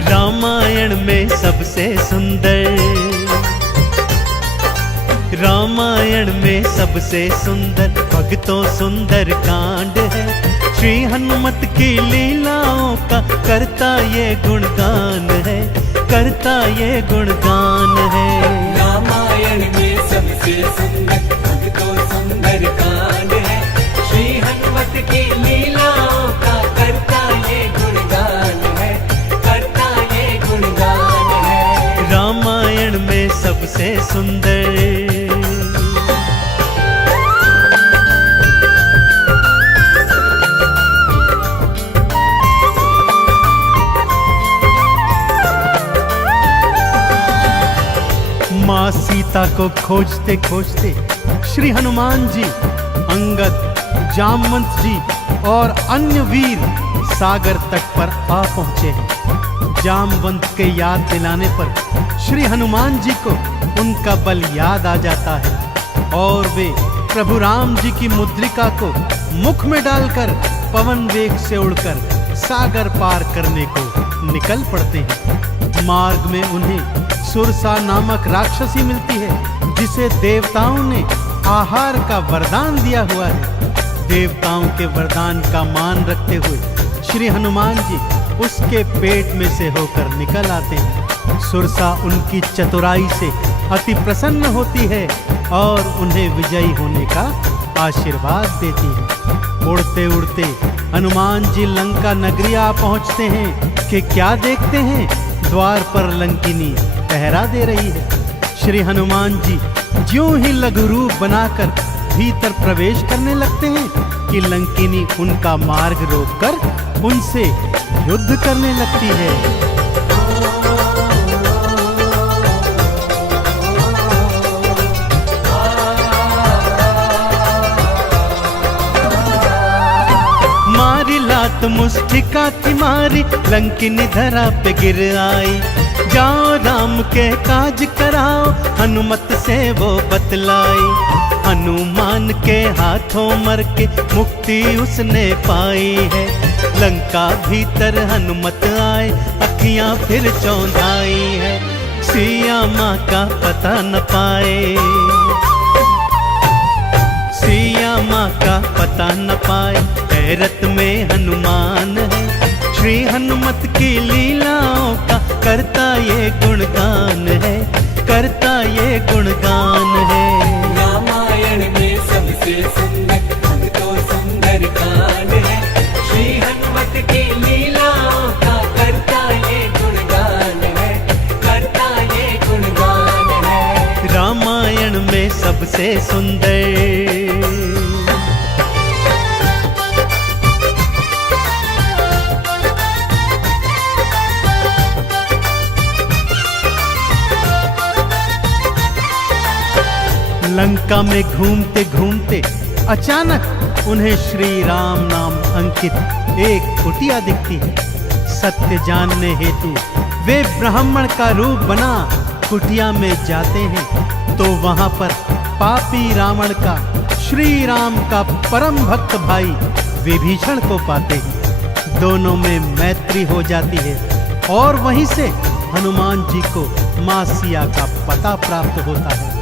रामायण में सबसे सुंदर, रामायण में सबसे सुंदर भक्तों सुंदर कांड है। श्री हनुमत की लीलाओं का करता ये गुणगान है, करता ये गुणगान है। रामायण में सबसे सुंदर भक्तों सुंदर कांड है। श्री हनुमत की लीलाओं का करता ये गुणगान है, करता ये गुणगान है। रामायण में सबसे सुंदर। माँ सीता को खोजते खोजते श्री हनुमान जी, अंगद, जामवंत जी और अन्य वीर सागर तट पर आ पहुंचे हैं। जामवंत के याद दिलाने पर श्री हनुमान जी को उनका बल याद आ जाता है और वे प्रभु राम जी की मुद्रिका को मुख में डालकर पवन वेग से उड़कर सागर पार करने को निकल पड़ते हैं। मार्ग में उन्हें सुरसा नामक राक्षसी मिलती है, जिसे देवताओं ने आहार का वरदान दिया हुआ है। देवताओं के वरदान का मान रखते हुए श्री हनुमान जी उसके पेट में से होकर निकल आते हैं। सुरसा उनकी चतुराई से अति प्रसन्न होती है और उन्हें विजयी होने का आशीर्वाद देती है। उड़ते उड़ते हनुमान जी लंका नगरी आ पहुंचते हैं कि क्या देखते हैं, द्वार पर लंकिनी पहरा दे रही है। श्री हनुमान जी ज्यों ही लघु रूप बनाकर भीतर प्रवेश करने लगते हैं कि लंकिनी उनका मार्ग रोककर उनसे युद्ध करने लगती है। मारी लात मुष्टिका थी मारी, लंकिनी धरा पे गिर आई। जाओ राम के काज कराओ, हनुमत से वो बतलाई। हनुमान के हाथों मर के मुक्ति उसने पाई है। लंका भीतर हनुमत आए, अखियां फिर चौंधाई है। सिया माँ का पता न पाए, सिया माँ का पता न पाए, हैरत में हनुमान है। श्री हनुमत की लीलाओं का करता ये गुणगान है, करता ये गुणगान है। रामायण में सबसे सुंदर भक्तों सुंदर कांड है। श्री हनुमत की लीलाओं का करता ये गुणगान है, करता ये गुणगान है। रामायण में सबसे सुंदर। लंका में घूमते घूमते अचानक उन्हें श्री राम नाम अंकित एक कुटिया दिखती है। सत्य जानने हेतु वे ब्राह्मण का रूप बना कुटिया में जाते हैं तो वहां पर पापी रावण का श्री राम का परम भक्त भाई विभीषण को पाते हैं। दोनों में मैत्री हो जाती है और वहीं से हनुमान जी को मां सिया का पता प्राप्त होता है।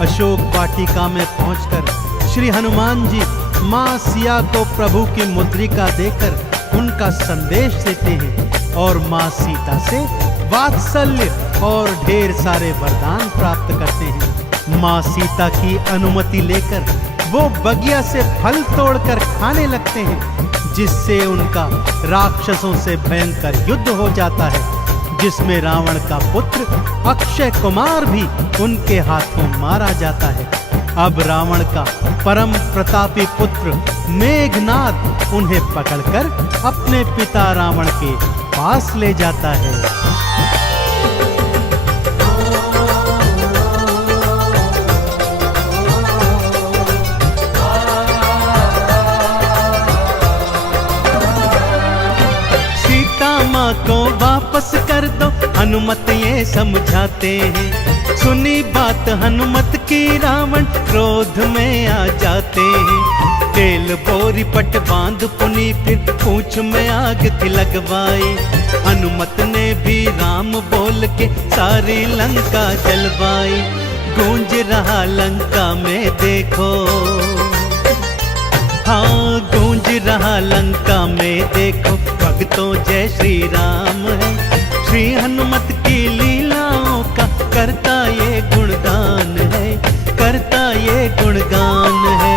अशोक वाटिका में पहुंचकर श्री हनुमान जी मां सिया को प्रभु की मुद्रिका देकर उनका संदेश देते हैं और मां सीता से वात्सल्य और ढेर सारे वरदान प्राप्त करते हैं। मां सीता की अनुमति लेकर वो बगिया से फल तोड़कर खाने लगते हैं, जिससे उनका राक्षसों से भयंकर युद्ध हो जाता है, जिसमें रावण का पुत्र अक्षय कुमार भी उनके हाथों मारा जाता है। अब रावण का परम प्रतापी पुत्र मेघनाद उन्हें पकड़कर अपने पिता रावण के पास ले जाता है। माँ को वापस कर दो, हनुमत ये समझाते हैं। सुनी बात हनुमत की रावण क्रोध में आ जाते हैं। तेल बोरी पट बांध पुनी फिर पूंछ में आग थी लगवाई। हनुमत ने भी के सारी लंका जलवाई। गूंज रहा लंका में देखो, हाँ गूंज रहा लंका में देखो, भक्तों जय श्री राम है। श्री हनुमत की लीलाओं का करता ये गुणगान है, करता ये गुणगान है।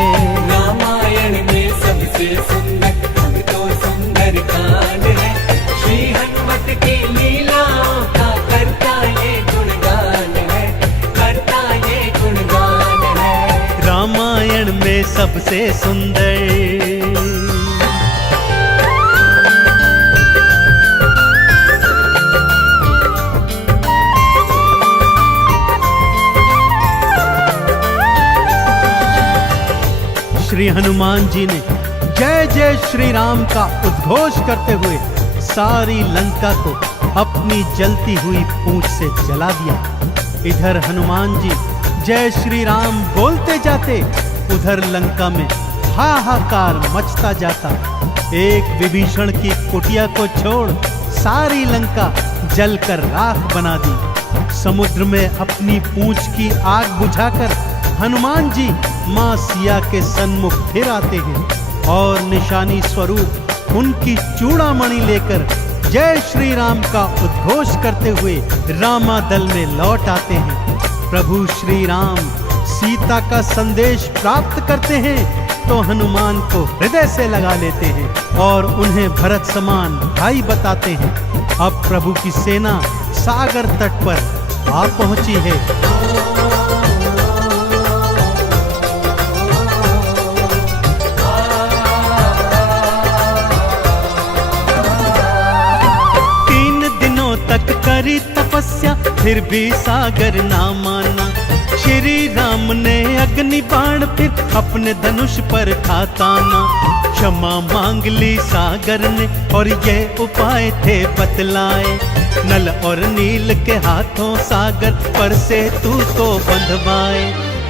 रामायण में सबसे सुंदर तो सुंदर कांड है, श्री हनुमत की लीलाओं का करता ये गुणगान है, करता ये गुणगान है। रामायण में सबसे सुंदर। श्री हनुमान जी ने जय जय श्री राम का उद्घोष करते हुए सारी लंका को अपनी जलती हुई पूंछ से जला दिया। इधर हनुमान जी जय श्री राम बोलते जाते, उधर लंका में हाहाकार मचता जाता। एक विभीषण की कुटिया को छोड़ सारी लंका जलकर राख बना दी। समुद्र में अपनी पूंछ की आग बुझाकर हनुमान जी मां सिया के सन्मुख फिर आते हैं और निशानी स्वरूप उनकी चूड़ामणि लेकर जय श्री राम का उद्घोष करते हुए रामादल में लौट आते हैं। प्रभु श्री राम सीता का संदेश प्राप्त करते हैं तो हनुमान को हृदय से लगा लेते हैं और उन्हें भरत समान भाई बताते हैं। अब प्रभु की सेना सागर तट पर आ पहुंची है। तक करी तपस्या फिर भी सागर ना माना। श्री राम ने अग्नि बाण फिर अपने धनुष पर था ताना। क्षमा मांग ली सागर ने और ये उपाय थे बतलाए। नल और नील के हाथों सागर पर से तू तो बंधवाए।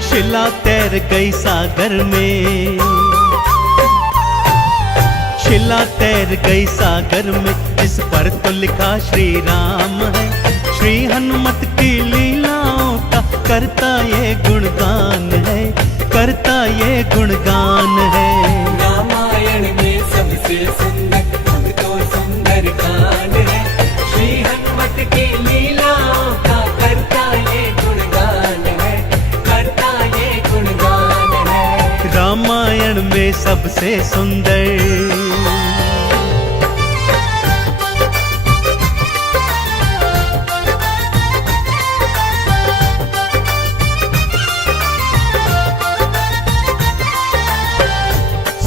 शिला तैर गई सागर में, शिला तैर गई सागर में, इस पर तो लिखा श्री राम है। श्री हनुमत की लीलाओं का करता ये गुणगान है, करता ये गुणगान है। रामायण में सबसे सुंदर तो सुंदर कांड है, श्री हनुमत की लीलाओं का करता ये गुणगान है, करता ये गुणगान है। रामायण में सबसे सुंदर।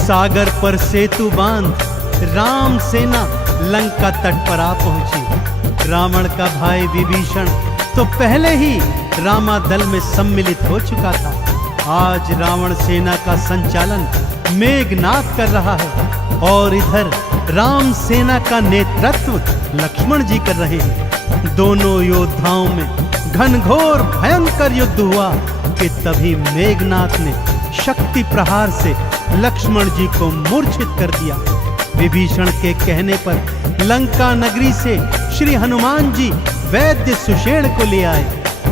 सागर पर सेतु बांध राम सेना लंका तट पर आ पहुंची। रावण का भाई विभीषण तो पहले ही रामादल में सम्मिलित हो चुका था। आज रावण सेना का संचालन मेघनाद कर रहा है और इधर राम सेना का नेतृत्व लक्ष्मण जी कर रहे हैं। दोनों योद्धाओं में घनघोर भयंकर युद्ध हुआ कि तभी मेघनाद ने शक्ति प्रहार से लक्ष्मण जी को मूर्छित कर दिया। विभीषण के कहने पर लंका नगरी से श्री हनुमान जी वैद्य सुषेण को ले आए।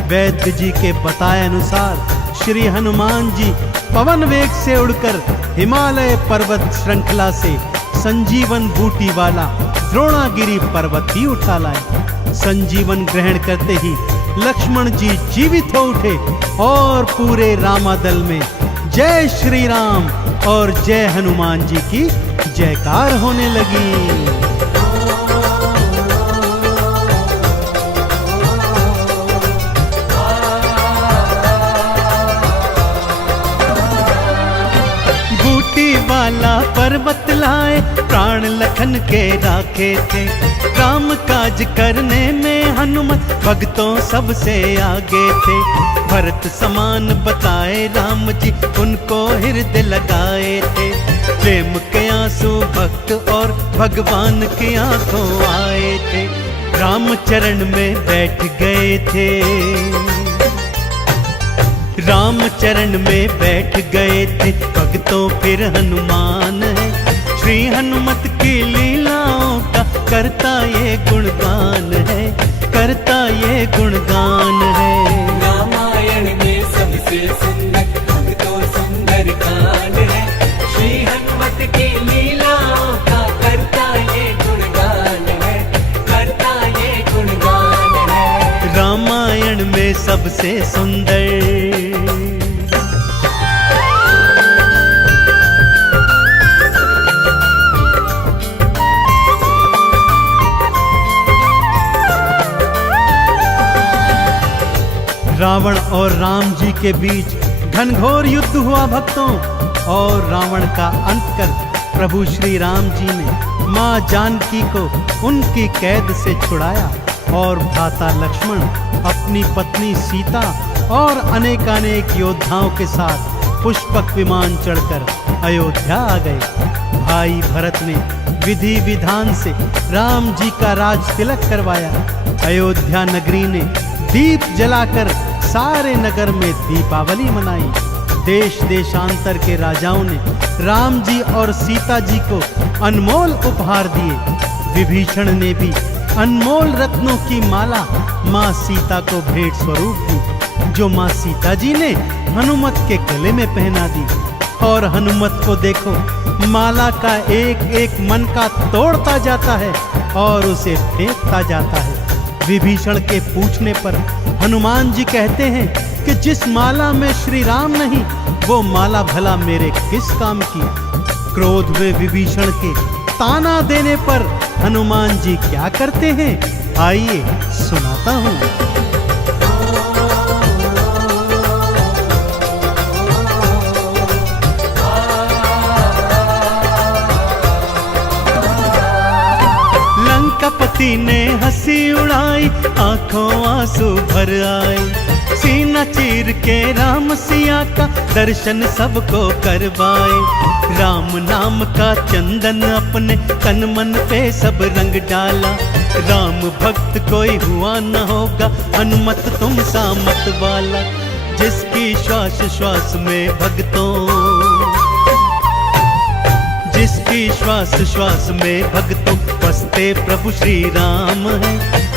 वैद्य जी के बताए अनुसार श्री हनुमान जी पवन वेग से उड़कर हिमालय पर्वत श्रृंखला से संजीवन बूटी वाला द्रोणागिरी पर्वत ही उठा लाए। संजीवन ग्रहण करते ही लक्ष्मण जी जीवित हो उठे और पूरे रामादल में जय श्री राम और जय हनुमान जी की जयकार होने लगी। वाला पर्वत लाए प्राण लखन के राखे थे। काम काज करने में हनुमत भक्तों सबसे आगे थे। भरत समान बताए राम जी उनको हृदय लगाए थे। प्रेम के आंसू भक्त और भगवान की आंखों आए थे। राम चरण में बैठ गए थे। राम चरण में बैठ गए थे भक्तों फिर हनुमान है। श्री हनुमत की लीलाओं का करता ये गुणगान है, करता ये में सबसे सुंदर। रावण और राम जी के बीच घनघोर युद्ध हुआ भक्तों, और रावण का अंत कर प्रभु श्री राम जी ने माँ जानकी को उनकी कैद से छुड़ाया, और भ्राता लक्ष्मण अपनी पत्नी सीता और अनेकानेक योद्धाओं के साथ पुष्पक विमान चढ़कर अयोध्या आ गए। भाई भरत ने विधि विधान से राम जी का राज तिलक करवाया। अयोध्या नगरी ने दीप जलाकर सारे नगर में दीपावली मनाई। देश देशांतर के राजाओं ने राम जी और सीता जी को अनमोल उपहार दिए। विभीषण ने भी अनमोल रत्नों की माला माँ सीता को भेंट स्वरूप दी, जो माँ सीता जी ने हनुमत के गले में पहना दी। और हनुमत को देखो, माला का एक एक मन का तोड़ता जाता है और उसे फेंकता जाता है। विभीषण के पूछने पर हनुमान जी कहते हैं कि जिस माला में श्री राम नहीं, वो माला भला मेरे किस काम की। क्रोध में विभीषण के ताना देने पर हनुमान जी क्या करते हैं, आइए सुनाता हूँ। लंकापति ने हंसी उड़ाई, आंखों आंसू भर आए। सीना चीर के राम सिया का दर्शन सबको करवाए। राम नाम का चंदन अपने तन मन पे सब रंग डाला। राम भक्त कोई हुआ न होगा, हनुमत तुम सा मत वाला। जिसकी श्वास श्वास में भक्तों, जिसकी श्वास श्वास में भक्तों बसते प्रभु श्री राम है।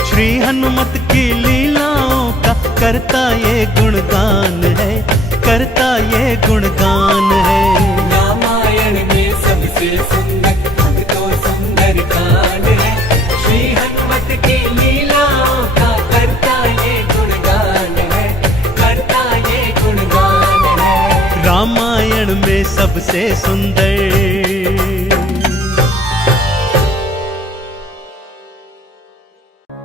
श्री हनुमत की लीलाओं का करता ये गुणगान है, करता ये गुणगान है। रामायण में सबसे सुंदर भक्तों सुंदर कांड है। श्री हनुमत की लीलाओं का करता ये गुणगान है, करता ये गुणगान है। रामायण में सबसे सुंदर।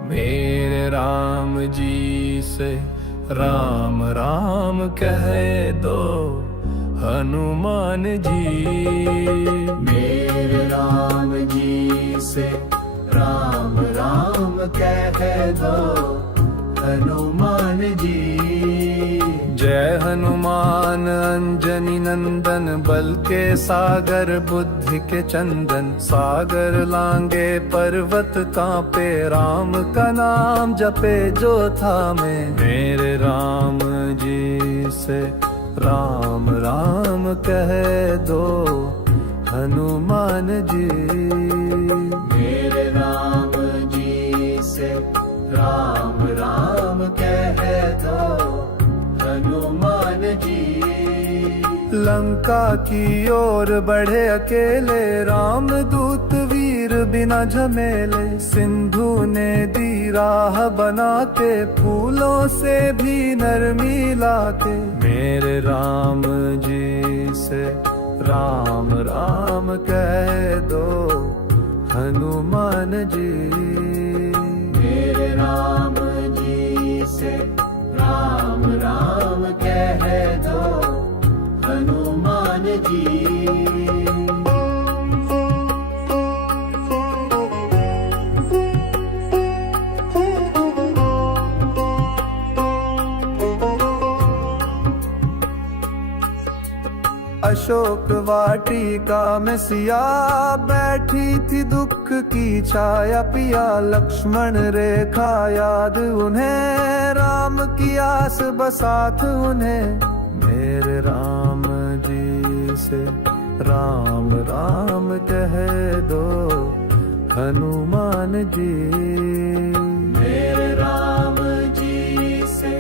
मेरे राम जी से राम राम कह दो हनुमान जी। मेरे राम जी से राम राम कह दो हनुमान जी। जय हनुमान अंजनी नंदन, बल के सागर बुद्धि के चंदन। सागर लांगे पर्वत कांपे, राम का नाम जपे जो थामे। मेरे राम जी से राम राम कह दो हनुमान जी। मेरे राम जी से राम राम कह दो हनुमान जी। लंका की ओर बढ़े अकेले, राम दूत वीर बिना झमेले। सिंधु ने दी राह बनाते, फूलों से भी नरमी लाते। मेरे राम जी से राम राम कह दो हनुमान जी। मेरे राम जी से राम राम कह दो हनुमान जी। अशोक वाटिका में सिया बैठी थी, दुख की छाया पिया। लक्ष्मण रेखा याद उन्हें, राम की आस बसात उन्हें। मेरे राम जी से राम राम कह दो हनुमान जी। मेरे राम जी से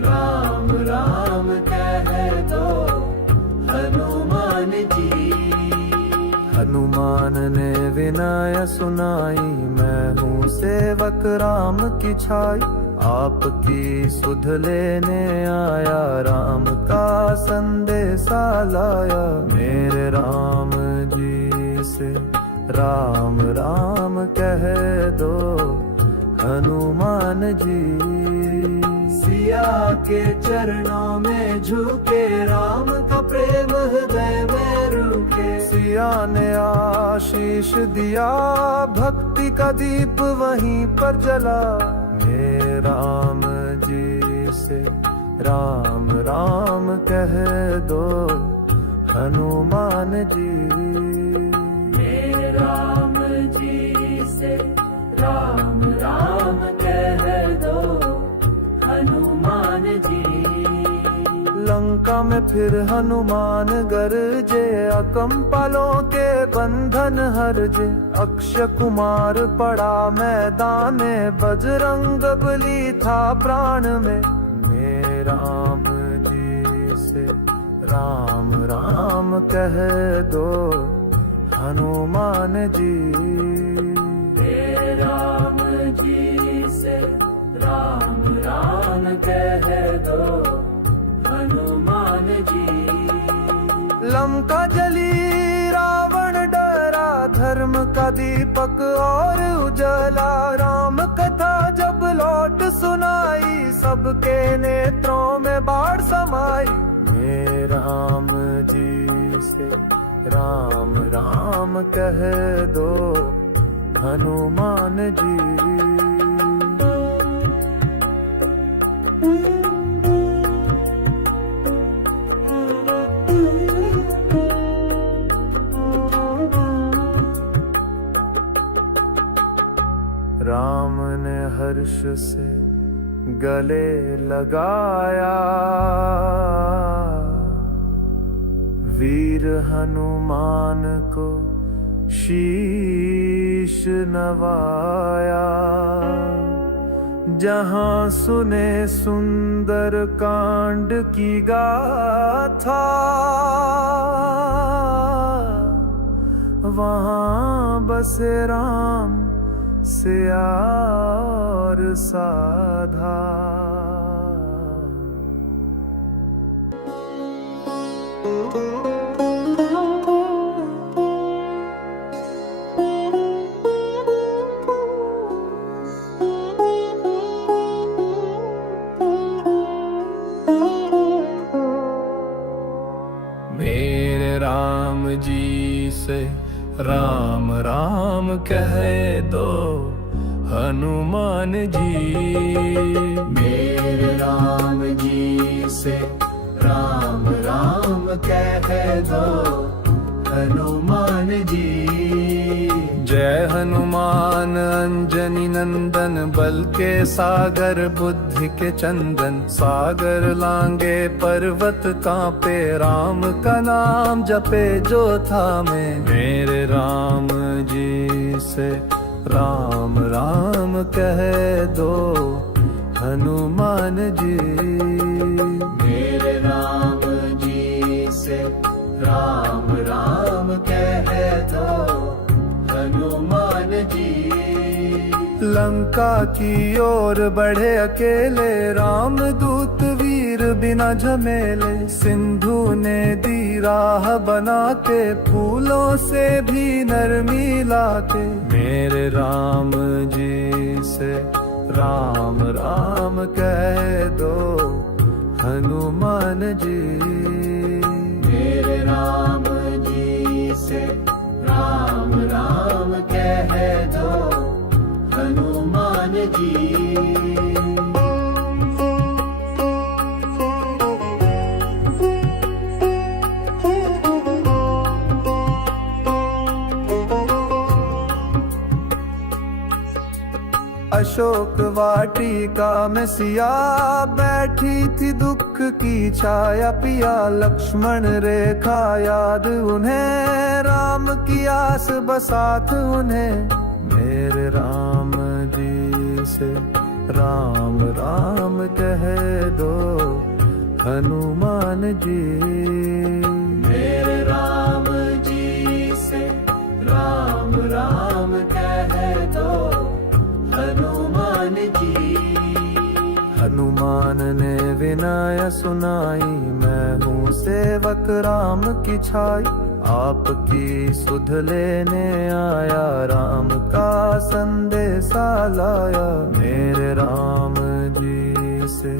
राम राम कह दो हनुमान जी। हनुमान ने विनय सुनाई, मैं हूँ सेवक राम की छाई। आपकी सुध लेने आया, राम का संदेशा लाया। मेरे राम जी से राम राम कह दो हनुमान जी। सिया के चरणों में झुके, राम का प्रेम हृदय में रुके। सिया ने आशीष दिया, भक्ति का दीप वहीं पर जला। मेरे राम जी से राम राम कह दो हनुमान जी। मेरे राम जी से राम राम कह दो हनुमान जी। लंका में फिर हनुमान गरजे, अकम्पालों के बंधन हरजे। अक्षय कुमार पड़ा मैदान में, बजरंग बली था प्राण में। मेरे राम जी से राम राम कह दो हनुमान जी। मेरे राम जी से राम राम कह दो हनुमान जी। लंका जली रावण डरा, धर्म का दीपक और उजला। राम कथा जब लौट सुनाई, सबके नेत्रों में बाढ़ समाई। मेरे राम जी से राम राम कह दो हनुमान जी। राम ने हर्ष से गले लगाया, वीर हनुमान को शीश नवाया। जहां सुने सुंदर कांड की गाथा, वहां बसे राम सिया और साधा। मेरे राम जी से राम राम कह दो हनुमान जी। मेरे राम जी से राम राम कह दो हनुमान जी। जय हनुमान अंजनी नंदन, बल के सागर बुद्धि के चंदन। सागर लांगे पर्वत कांपे, राम का नाम जपे जो थामे। मेरे राम जी से राम राम कह दो हनुमान जी। मेरे राम जी से राम राम कह दो हनुमान जी। लंका की ओर बढ़े अकेले, राम दूत वीर बिना झमेले। सिंधु ने दी राह बना के, फूलों से भी नरमी लाके। मेरे राम जी से राम राम कह दो हनुमान जी। मेरे राम जी से राम राम कह दो हनुमान जी। अशोक वाटिका में सिया बैठी थी, दुख की छाया पिया। लक्ष्मण रेखा याद उन्हें, राम की आस बसात उन्हें। मेरे राम जी से राम राम कह दो हनुमान जी। मेरे राम जी से राम राम कह दो हनुमान जी। हनुमान ने विनय सुनाई, मैं हूँ सेवक राम की छाई। आपकी सुध लेने आया, राम का संदेशा लाया। मेरे राम जी से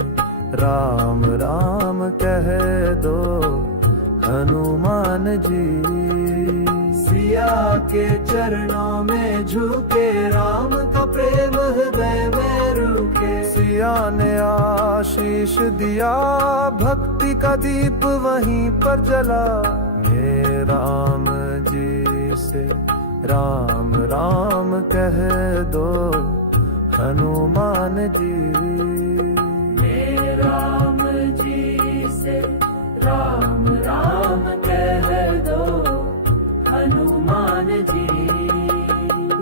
राम राम कह दो हनुमान जी। सिया के चरणों में झुके, राम का प्रेम हृदय में रुके। सिया ने आशीष दिया, भक्ति का दीप वहीं पर जला। हे राम जी से राम राम कह दो हनुमान जी। हे राम जी से राम राम कह दो हनुमान जी।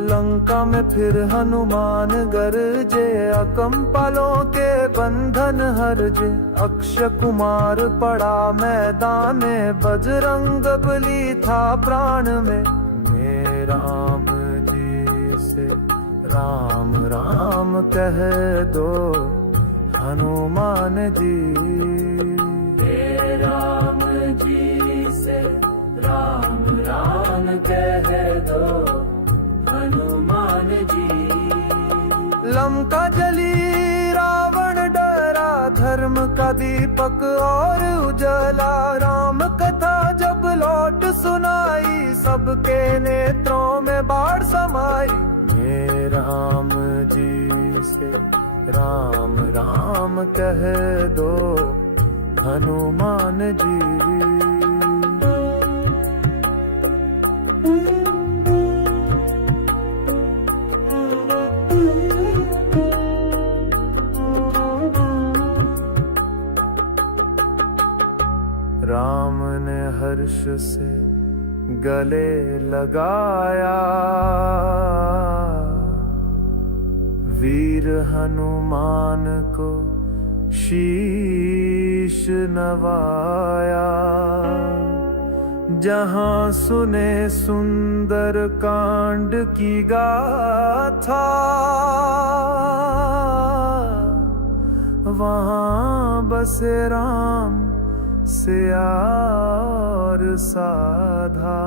लंका में फिर हनुमान गरजे, अकम्पालों के बंधन हरजे। अक्षय कुमार पड़ा मैदान में, बजरंग बली था प्राण में। मेरे राम जी से राम राम कह दो हनुमान जी। हे राम जी से राम राम कह दो हनुमान जी। लंका जली रावण डरा, धर्म का दीपक और उजला। राम कथा जब लौट सुनाई, सबके नेत्रों में बाढ़ समाई। हे राम जी से राम राम कह दो हनुमान जी। राम ने हर्ष से गले लगाया, वीर हनुमान को शीश नवाया। जहां सुने सुंदर कांड की गाथा, वहां बसे राम सिया और साधा।